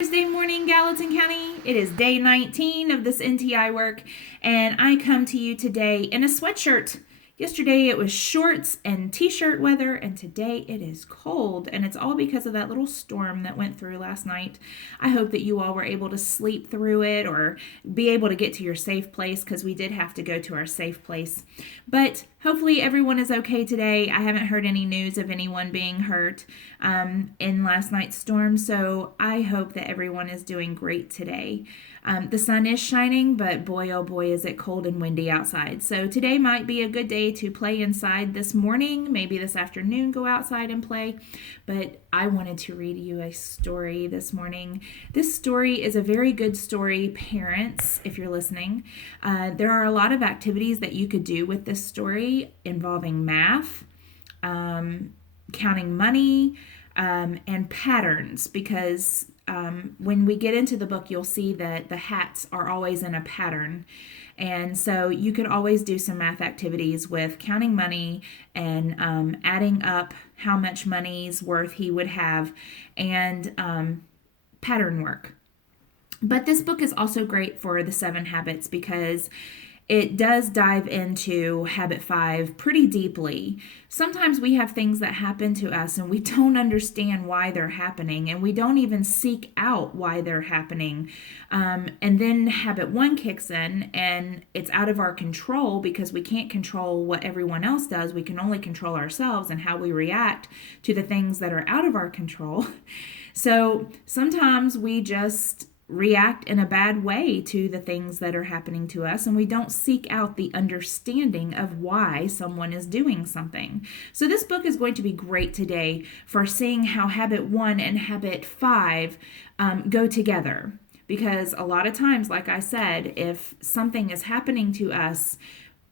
Thursday morning, Gallatin County. It is day 19 of this NTI work, and I come to you today in a sweatshirt. Yesterday it was shorts and t-shirt weather, and today it is cold, and it's all because of that little storm that went through last night. I hope that you all were able to sleep through it or be able to get to your safe place, because we did have to go to our safe place. But hopefully everyone is okay today. I haven't heard any news of anyone being hurt in last night's storm, so I hope that everyone is doing great today. The sun is shining, but boy, oh boy, is it cold and windy outside. So today might be a good day to play inside this morning. Maybe this afternoon go outside and play. But I wanted to read you a story this morning. This story is a very good story, parents, if you're listening. There are a lot of activities that you could do with this story involving math, counting money, and patterns, because when we get into the book, you'll see that the hats are always in a pattern. And so you could always do some math activities with counting money and adding up how much money's worth he would have, and pattern work. But this book is also great for the 7 habits, because it does dive into habit 5 pretty deeply. Sometimes we have things that happen to us and we don't understand why they're happening, and we don't even seek out why they're happening. And then habit 1 kicks in, and it's out of our control because we can't control what everyone else does. We can only control ourselves and how we react to the things that are out of our control. So sometimes we just react in a bad way to the things that are happening to us, and we don't seek out the understanding of why someone is doing something. So this book is going to be great today for seeing how habit 1 and habit 5 go together, because a lot of times, like I said, if something is happening to us,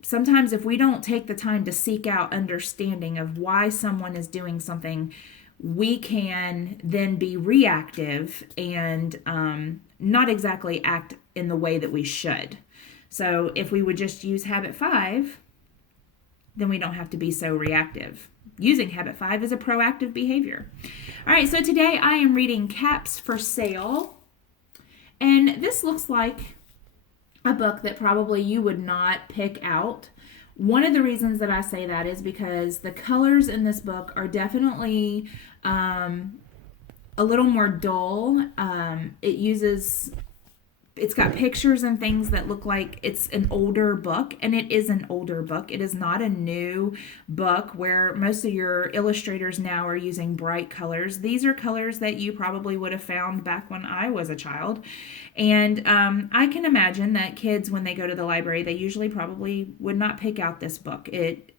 sometimes if we don't take the time to seek out understanding of why someone is doing something, we can then be reactive and not exactly act in the way that we should. So if we would just use habit 5, then we don't have to be so reactive. Using habit 5 is a proactive behavior. All right, so today I am reading Caps for Sale. And this looks like a book that probably you would not pick out. One of the reasons that I say that is because the colors in this book are definitely a little more dull. It's got pictures and things that look like it's an older book, and it is an older book. It is not a new book where most of your illustrators now are using bright colors. These are colors that you probably would have found back when I was a child. And I can imagine that kids, when they go to the library, they usually probably would not pick out this book.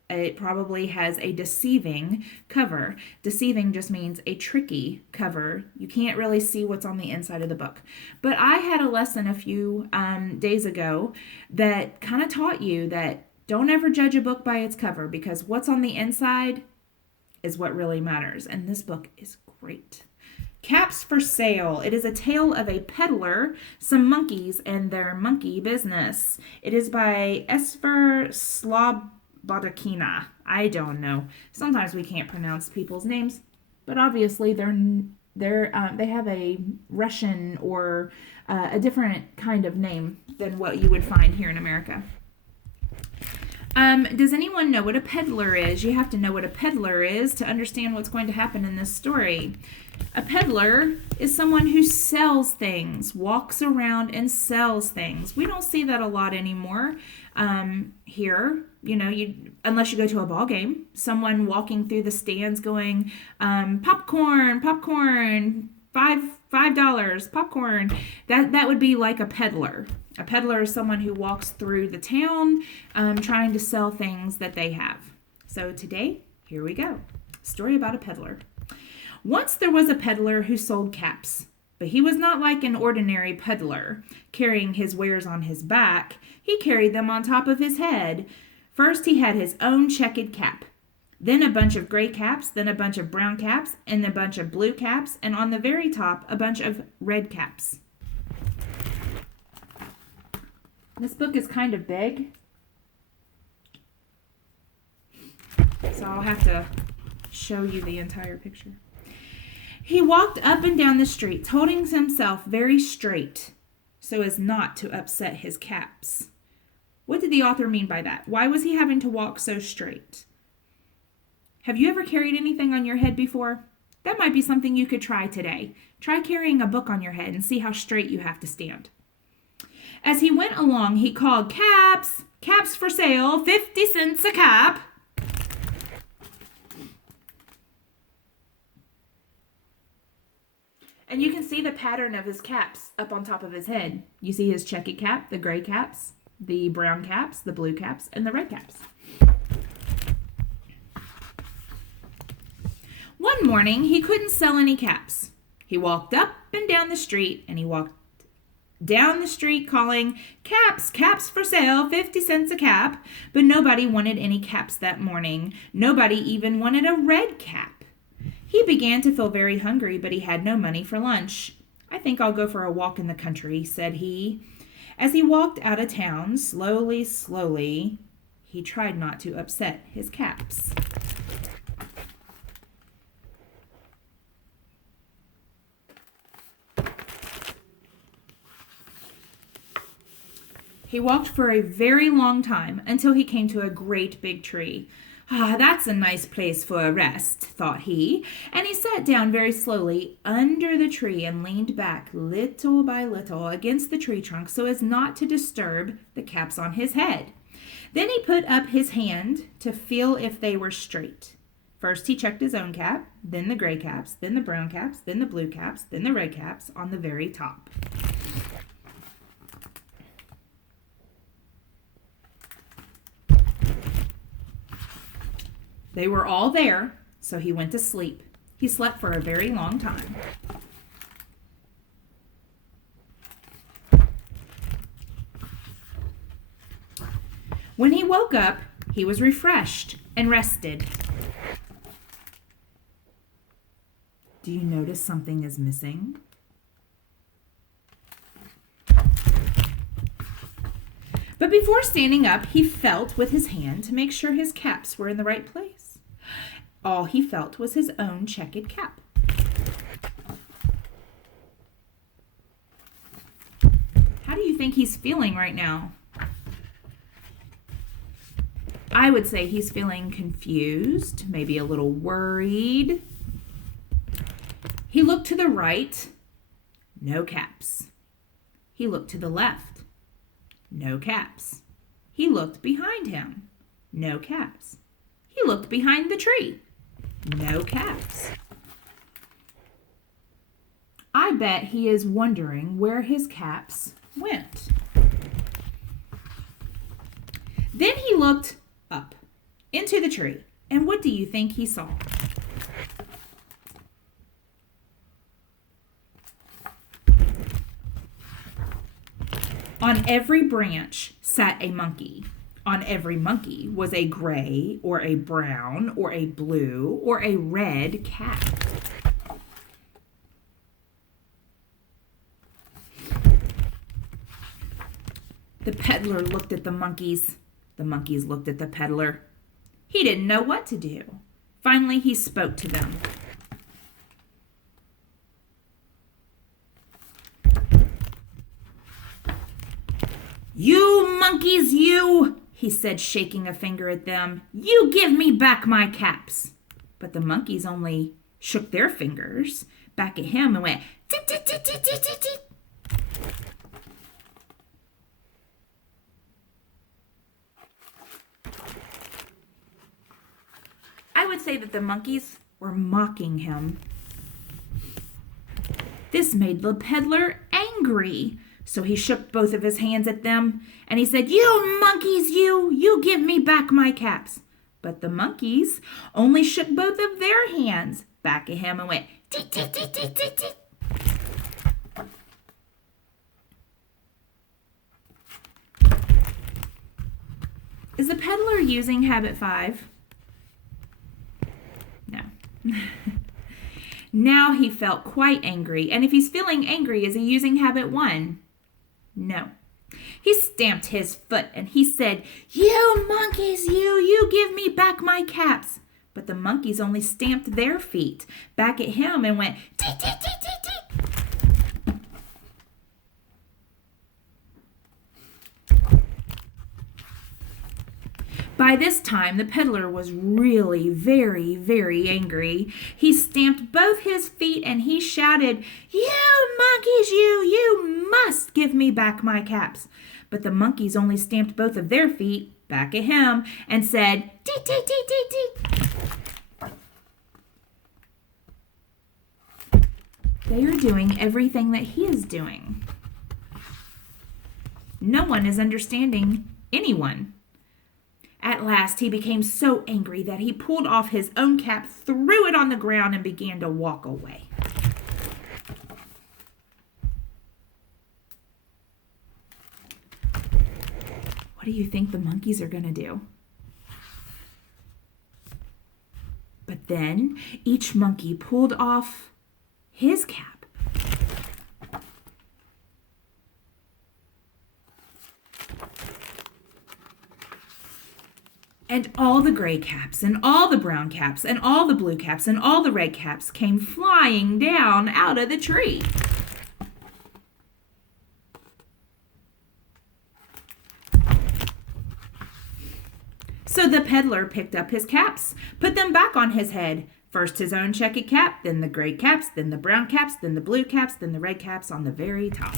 It probably has a deceiving cover. Deceiving just means a tricky cover. You can't really see what's on the inside of the book. But I had a lesson a few days ago that kind of taught you that don't ever judge a book by its cover, because what's on the inside is what really matters. And this book is great. Caps for Sale. It is a tale of a peddler, some monkeys, and their monkey business. It is by Esfer Slobodkina. I don't know. Sometimes we can't pronounce people's names, but obviously they have a Russian or a different kind of name than what you would find here in America. Does anyone know what a peddler is? You have to know what a peddler is to understand what's going to happen in this story. A peddler is someone who sells things, walks around and sells things. We don't see that a lot anymore here. Unless you go to a ball game, someone walking through the stands going, popcorn, $5, popcorn. That would be like a peddler. A peddler is someone who walks through the town trying to sell things that they have. So today, here we go. Story about a peddler. Once there was a peddler who sold caps, but he was not like an ordinary peddler, carrying his wares on his back. He carried them on top of his head. First, he had his own checkered cap, then a bunch of gray caps, then a bunch of brown caps, and a bunch of blue caps, and on the very top, a bunch of red caps. This book is kind of big, so I'll have to show you the entire picture. He walked up and down the streets, holding himself very straight so as not to upset his caps. What did the author mean by that? Why was he having to walk so straight? Have you ever carried anything on your head before? That might be something you could try today. Try carrying a book on your head and see how straight you have to stand. As he went along, he called, "Caps! Caps for sale, 50 cents a cap!" And you can see the pattern of his caps up on top of his head. You see his checkered cap, the gray caps, the brown caps, the blue caps, and the red caps. One morning, he couldn't sell any caps. He walked up and down the street, and he walked down the street calling, "Caps, caps for sale, 50 cents a cap." But nobody wanted any caps that morning. Nobody even wanted a red cap. He began to feel very hungry, but he had no money for lunch. "I think I'll go for a walk in the country," said he. As he walked out of town, slowly, he tried not to upset his caps. He walked for a very long time until he came to a great big tree. "Ah, that's a nice place for a rest," thought he, and he sat down very slowly under the tree and leaned back little by little against the tree trunk so as not to disturb the caps on his head. Then he put up his hand to feel if they were straight. First he checked his own cap, then the gray caps, then the brown caps, then the blue caps, then the red caps on the very top. They were all there, so he went to sleep. He slept for a very long time. When he woke up, he was refreshed and rested. Do you notice something is missing? But before standing up, he felt with his hand to make sure his caps were in the right place. All he felt was his own checkered cap. How do you think he's feeling right now? I would say he's feeling confused, maybe a little worried. He looked to the right, no caps. He looked to the left, no caps. He looked behind him, no caps. He looked behind the tree, no caps. I bet he is wondering where his caps went. Then he looked up into the tree, and what do you think he saw? On every branch sat a monkey. On every monkey was a gray or a brown or a blue or a red cap. The peddler looked at the monkeys. The monkeys looked at the peddler. He didn't know what to do. Finally, he spoke to them. "You monkeys, you!" he said, shaking a finger at them. "You give me back my caps." But the monkeys only shook their fingers back at him and went, "Tit, tit, tit, tit, tit, tit, tit." I would say that the monkeys were mocking him. This made the peddler angry. So he shook both of his hands at them, and he said, "You monkeys, you give me back my caps." But the monkeys only shook both of their hands back at him and went, "Tit, tit, tit, tit, tit, tit." Is the peddler using habit 5? No. Now he felt quite angry, and if he's feeling angry, is he using habit 1? No. He stamped his foot and he said, "You monkeys, you give me back my caps." but the monkeys only stamped their feet back at him and went, tee, tee, tee, tee, tee. By this time, the peddler was really very, very angry. He stamped both his feet and he shouted, "You monkeys, you must give me back my caps." But the monkeys only stamped both of their feet back at him and said, "Tee, tee, tee, tee, tee." They are doing everything that he is doing. No one is understanding anyone. At last, he became so angry that he pulled off his own cap, threw it on the ground, and began to walk away. What do you think the monkeys are going to do? But then each monkey pulled off his cap. And all the gray caps, and all the brown caps, and all the blue caps, and all the red caps came flying down out of the tree. So the peddler picked up his caps, put them back on his head. First his own checkered cap, then the gray caps, then the brown caps, then the blue caps, then the red caps on the very top.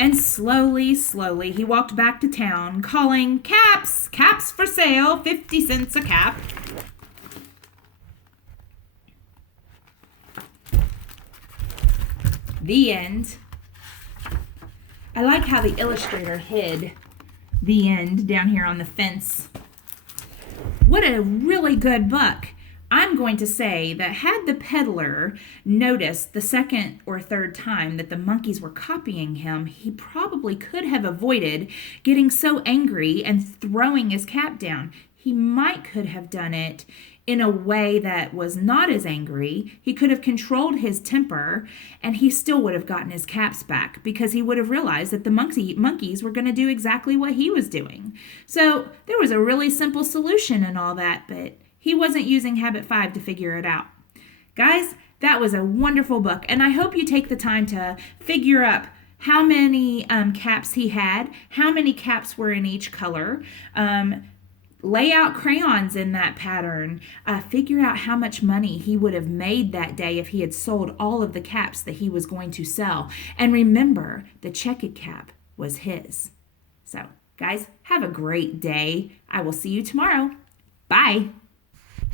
And slowly, slowly, he walked back to town, calling, "Caps! Caps for sale, 50 cents a cap." The end. I like how the illustrator hid the end down here on the fence. What a really good book. I'm going to say that had the peddler noticed the second or third time that the monkeys were copying him, he probably could have avoided getting so angry and throwing his cap down. He could have done it in a way that was not as angry. He could have controlled his temper, and he still would have gotten his caps back because he would have realized that the monkeys were going to do exactly what he was doing. So there was a really simple solution in all that, but he wasn't using Habit 5 to figure it out. Guys, that was a wonderful book, and I hope you take the time to figure up how many caps he had, how many caps were in each color, lay out crayons in that pattern, figure out how much money he would have made that day if he had sold all of the caps that he was going to sell. And remember, the checkered cap was his. So, guys, have a great day. I will see you tomorrow. Bye.